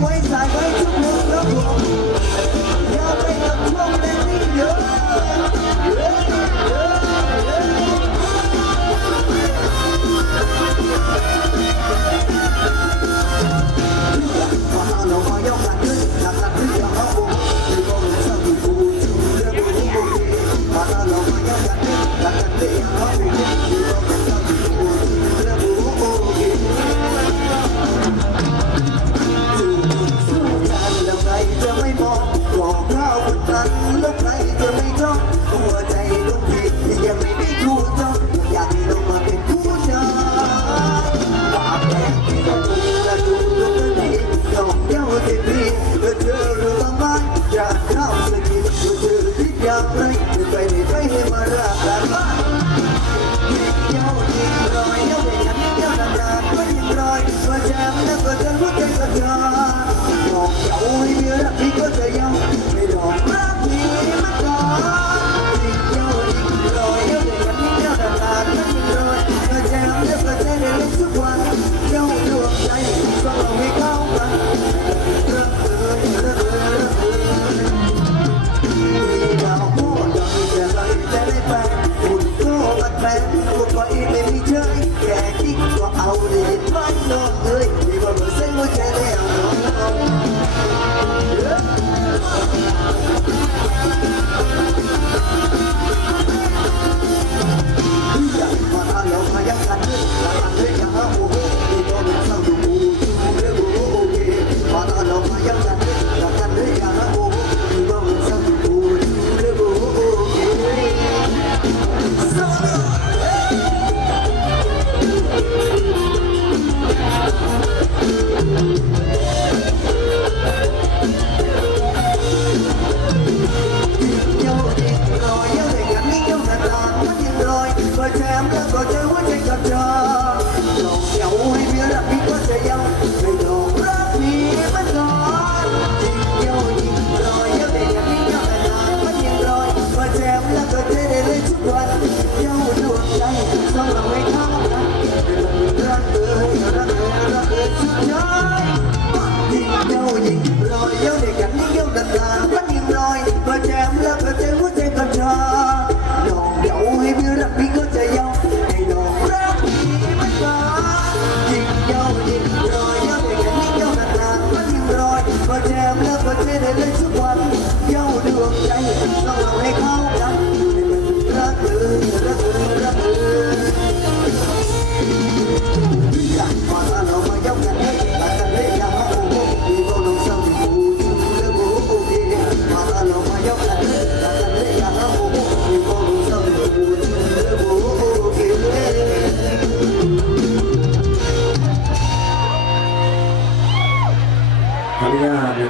coisa, agora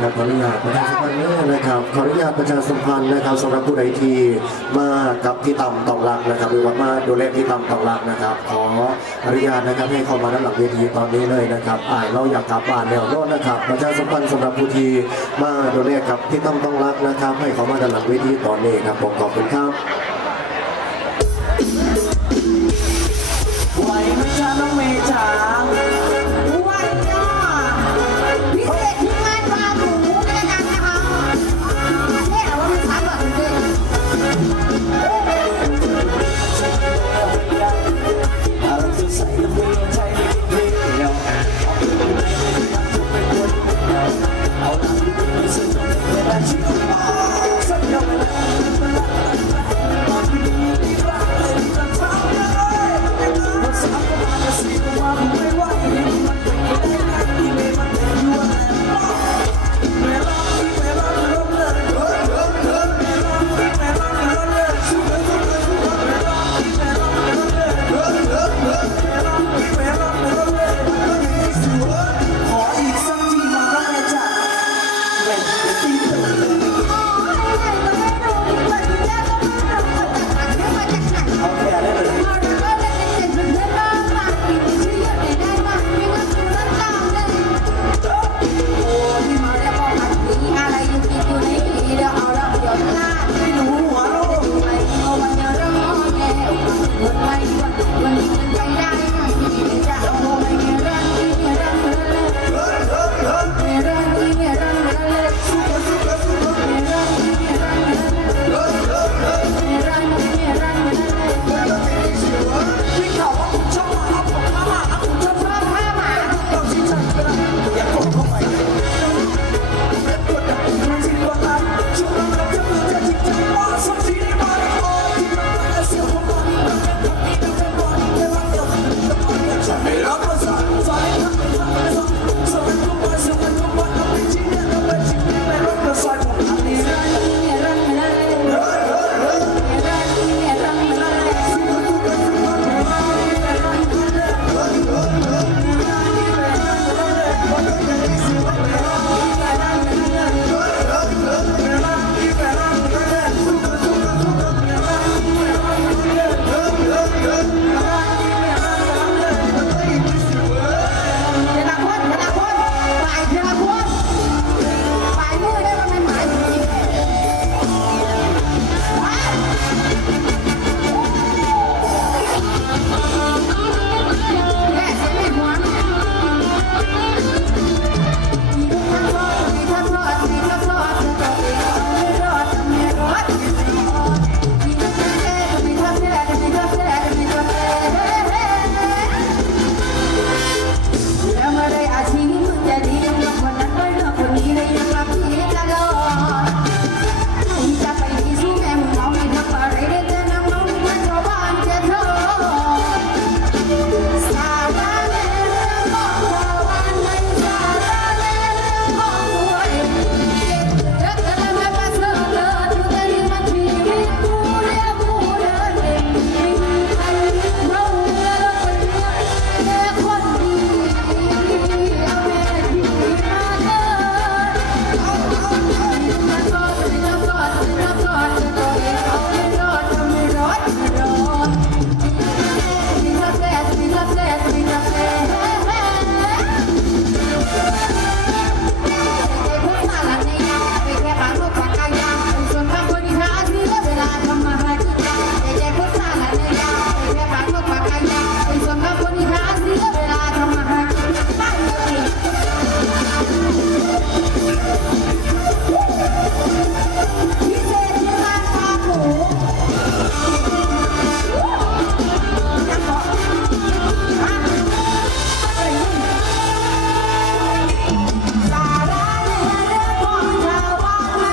ครับขออนุญาตประชาสัมพันธ์นะครับขออนุญาตประชาสัมพันธ์นะครับสำหรับผู้ใดที่มากับที่ต่ำต่องรักนะครับหรือว่ามาดูแลที่ต่ำต่องรักนะครับ ขออนุญาตนะครับให้เข้ามาด้านหลังเวทีตอนนี้เลยนะครับอ่าเราอยากกลับบ้านแล้วรอดนะครับ ประชาสัมพันธ์สำหรับผู้ที่มาดูแลกับที่ต่ำตองรักนะครับ ให้เข้ามาด้านหลังเวทีตอนนี้ครับผมขอบคุณครับ